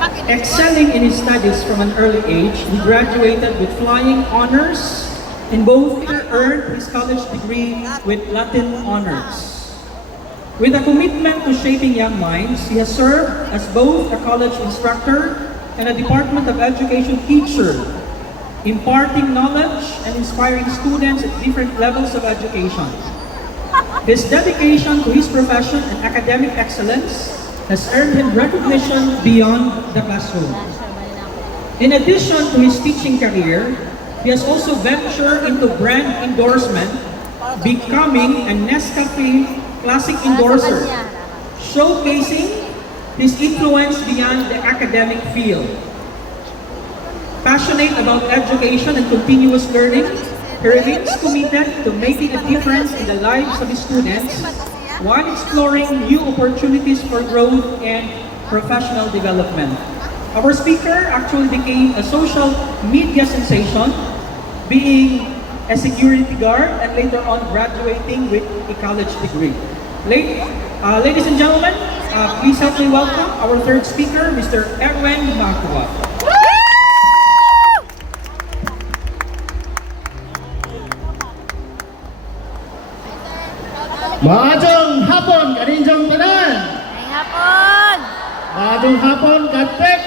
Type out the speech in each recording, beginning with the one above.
Excelling in his studies from an early age, he graduated with flying honors and both earned his college degree with Latin honors. With a commitment to shaping young minds, he has served as both a college instructor and a Department of Education teacher, imparting knowledge and inspiring students at different levels of education. His dedication to his profession and academic excellence has earned him recognition beyond the classroom. In addition to his teaching career, he has also ventured into brand endorsement, becoming a Nescafe Classic endorser, showcasing his influence beyond the academic field. Passionate about education and continuous learning, he remains committed to making a difference in the lives of his students while exploring new opportunities for growth and professional development. Our speaker actually became a social media sensation, being a security guard and later on graduating with a college degree. Ladies and gentlemen, please help me welcome our third speaker, Mr. Erwin Macua. Maadong hapon, kaninyong tanan! Ay hapon! Maadong hapon, Kadpek!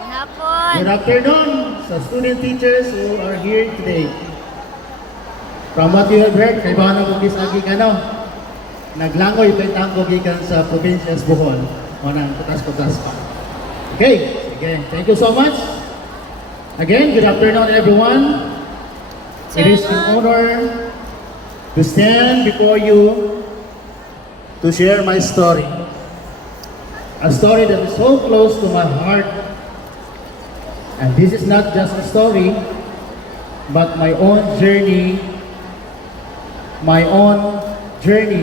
Ay hapon! Good afternoon sa student teachers who are here today. From what you have heard, kay Bana Bugis Aging naglangoy petang gikan sa probinsya sa Bohol. Manang kutas-kutas pa. Okay, again, thank you so much. Again, good afternoon everyone. It is an honor to stand before you to share my story. A story that is so close to my heart. And this is not just a story, but my own journey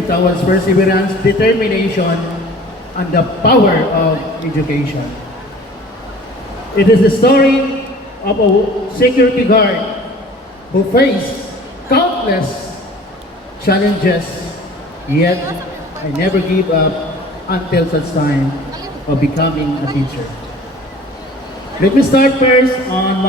towards perseverance, determination, and the power of education. It is the story of a security guard who faced countless challenges, yet I never give up until such time of becoming a teacher. Let me start first on my